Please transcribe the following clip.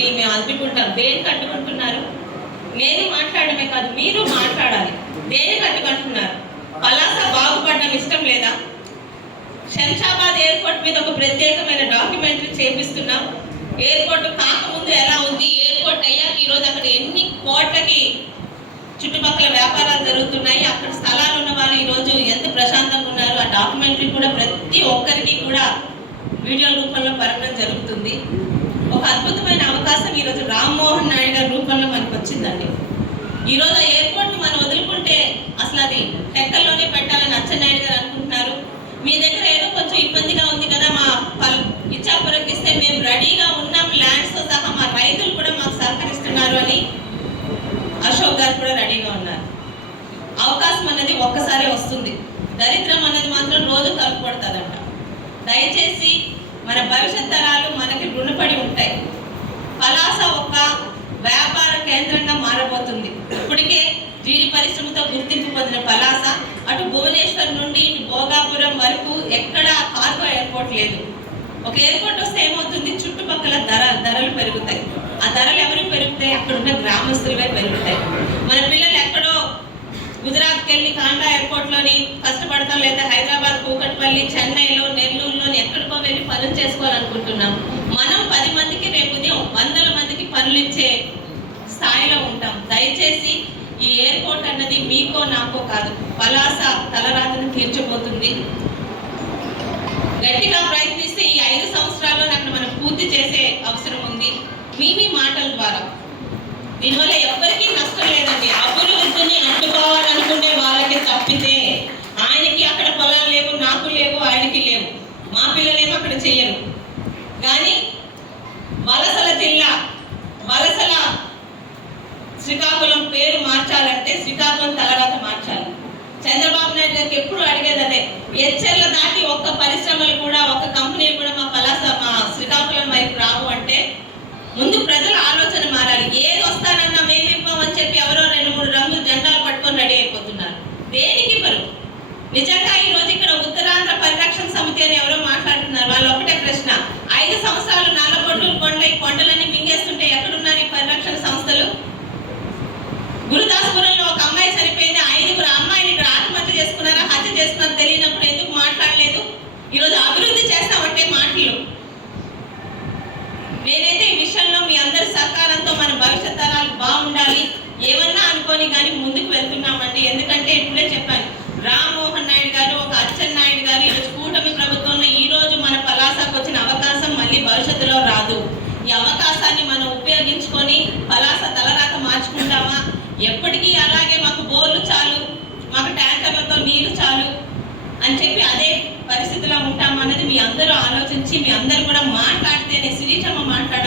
కట్టి మేము అడ్డుకుంటాం దేనికి అడ్డుకుంటున్నారు? నేను మాట్లాడమే కాదు మీరు మాట్లాడాలి. దేనికి అడ్డుకుంటున్నారు? పలాస బాగుపడడం ఇష్టం లేదా? శంషాబాద్ ఎయిర్పోర్ట్ మీద ఒక ప్రత్యేకమైన డాక్యుమెంటరీ చేపిస్తున్నాం. ఎయిర్పోర్ట్ కాకముందు ఎలా ఉంది? ఎయిర్పోర్ట్ అయ్యాక ఈరోజు అక్కడ ఎన్ని కోట్లకి చుట్టుపక్కల వ్యాపారాలు జరుగుతున్నాయి? అక్కడ స్థలాలు ఉన్న వాళ్ళు ఈరోజు ఎంత ప్రశాంతంగా ఉన్నారు? ఆ డాక్యుమెంటరీ కూడా ప్రతి ఒక్కరికి కూడా వీడియో రూపంలో పరగడం జరుగుతుంది. ఒక అద్భుతమైన అవకాశం ఈరోజు రామ్మోహన్ నాయుడు గారి రూపంలో మనకు వచ్చిందండి. ఈరోజు ఆ ఎయిర్పోర్ట్ మనం వదులుకుంటే అసలు అది టెక్కల్లోనే పెట్టాలని అచ్చెన్నాయుడు గారు అనుకుంటున్నారు. మీ దగ్గర ఏదో కొంచెం ఇబ్బందిగా ఉంది కదా మా పల్ ఇచ్చాపురంకి ఇస్తే మేము రెడీగా ఉన్నాం ల్యాండ్స్తో సహా మా రైతులు కూడా మాకు సహకరిస్తున్నారు అని అశోక్ గారు కూడా రెడీగా ఉన్నారు. అవకాశం అన్నది ఒక్కసారి వస్తుంది. దరిద్రం అన్నది మాత్రం రోజు కలుపుకొడుతుందంట దయచేసి మన భవిష్యత్ తరాలు మనకి రుణపడి ఉంటాయి. గుర్తింపు పొందిన పలాస. అటు భువనేశ్వర్ నుండి ఇటు భోగాపురం వరకు ఎక్కడ కార్గో ఎయిర్పోర్ట్ లేదు. ఒక ఎయిర్పోర్ట్ వస్తే ఏమవుతుంది? చుట్టుపక్కల ధర ధరలు పెరుగుతాయి. ఆ ధరలు ఎవరికి పెరుగుతాయి? అక్కడ ఉన్న గ్రామస్తులవే పెరుగుతాయి. మన పిల్లలు ఎక్కడో గుజరాత్కి వెళ్ళి కాండా ఎయిర్పోర్ట్లోని కష్టపడతాం లేదా హైదరాబాద్ కూకట్పల్లి చెన్నైలో నెల్లూరులోని ఎక్కడికో వెళ్ళి పనులు చేసుకోవాలనుకుంటున్నాం. మనం పది మందికి రేపు ఉదయం వందల మందికి పనులు ఇచ్చే స్థాయిలో ఉంటాం. దయచేసి ఈ ఎయిర్పోర్ట్ అన్నది మీకో నాకో కాదు. పలాస తలరాతను తీర్చబోతుంది. గట్టిగా ప్రయత్నిస్తే ఈ ఐదు సంవత్సరాల్లో అక్కడ మనం పూర్తి చేసే అవసరం ఉంది. మీ మీ మాటల ద్వారా. దీనివల్ల ఎవరికీ నష్టం లేదండి. అభివృద్ధిని అంటుకోవాలనుకునే వాళ్ళకి తప్పితే ఆయనకి అక్కడ పొలాలు లేవు నాకు లేవు ఆయనకి లేవు. మా పిల్లలేమో అక్కడ చెయ్యరు. కానీ వలసల జిల్లా వలసల శ్రీకాకుళం అంటే శ్రీకాకుళం తలరాత మార్చాలి. చంద్రబాబు నాయుడు గారికి ఎప్పుడు అడిగేది అదే. ఎచ్చర్ల దాటి ఒక్క పరిశ్రమలు కూడా ఒక్క కంపెనీలు కూడా మా పలాస మా శ్రీకాకుళం వైపు రావు అంటే ముందు ప్రజలు ఈరోజు అభివృద్ధి చేస్తామంటే మాటలు. నేనైతే ఈ విషయంలో మీ అందరి సహకారంతో మన భవిష్యత్ తరాలు బాగుండాలి. ఏమన్నా అనుకోని కానీ ముందుకు వెళ్తున్నామండి. ఎందుకంటే ఇప్పుడే చెప్పాను రామ్మోహన్ నాయుడు గారు ఒక అచ్చెన్నాయుడు గారు ఈరోజు కూటమి ప్రభుత్వంలో ఈ రోజు మన పలాసకు వచ్చిన అవకాశం మళ్ళీ భవిష్యత్తులో రాదు. ఈ అవకాశాన్ని మనం ఉపయోగించుకొని పలాస తలరాత మార్చుకుంటామా? ఎప్పటికీ అలాగే మాకు బోర్లు చాలు మాకు ట్యాంకర్లతో నీళ్ళు చాలు అని చెప్పి అదే పరిస్థితిలో ఉంటామన్నది మీ అందరూ ఆలోచించి మీ అందరు కూడా మాట్లాడితేనే శిరీషమ్మ మాట్లాడ